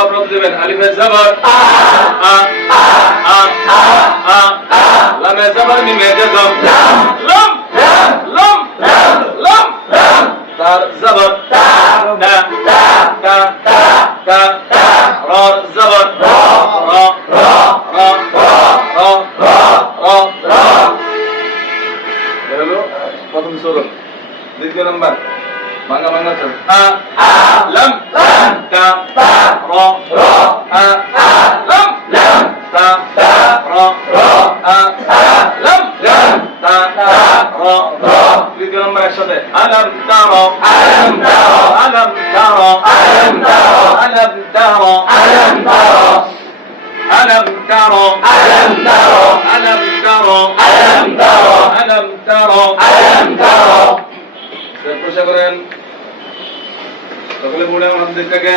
জবাব রোধ দেবেন আলিফের জবাব। লামের জবাব মিমে জজম লম লম লম। তার জবাব। প্রথম স্বরূপ দ্বিতীয় নম্বর। বাংলা বাংলা চল আ লম তা র র আ লম তা র র আ লম তা র র তৃতীয় নাম্বার একসাথে আলম তার আলম তার আলম তার আলম তার আলম তার আলম তার ألم ترى ألم ترى ألم ترى ألم ترى ألم ترى ألم ترى প্রশ্ন করেন లోపల కూడా మనం దిక్కగా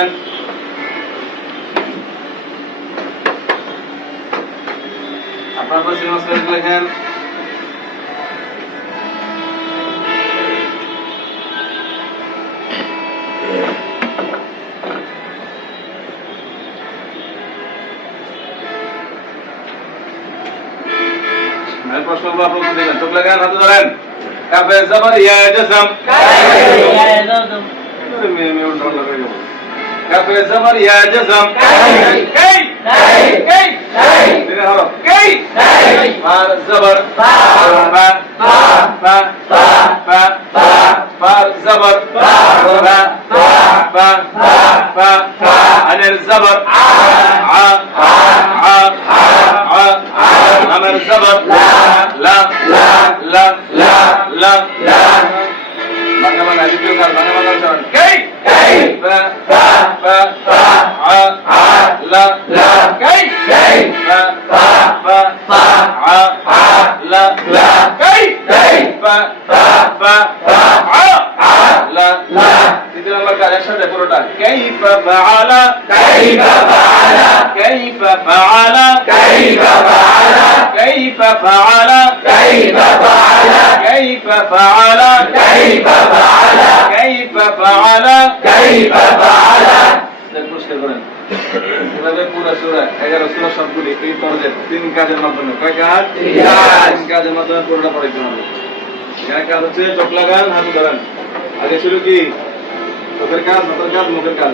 আপনার পাশে নমস্কার লেখেন চোখ লাগান, হাতে ধরেন। কাপে জবর ইয়া জসম জসম كفزمر يا جزم كي كي كي كي فار الزبر فار فار فار فار فار فار الزبر فار فار فار فار فار عن الزبر ع ع ع ع ع عن الزبر لا لا لا لا لا لا عايزين بيوجع القناه مره ثانية جاي جاي ف ف ف ف ع ع لا لا جاي جاي ف ف ف ف ع ع لا لا جاي جاي ف ف ف ف ع ع لا لا দ্বিতীয় নম্বর কাজ একসাথে পুরোটা كيف فعل؟ كيف فعل؟ كيف فعل؟ كيف كيف فعل كيف فعل كيف فعل كيف فعل كيف فعل كيف فعل পরিষ্কার করেন এভাবে পুরো সূরা 11 সূরা সবগুলি এই তরজে তিন কাজের মাধ্যমে কয় কাজ তিন কাজের মাধ্যমে পুরোটা পড়াইতে হবে এখানে কাজ হচ্ছে চোখ লাগান হাত ধরেন আগে ছিল কি চোখের কাজ হাতের কাজ মুখের কাজ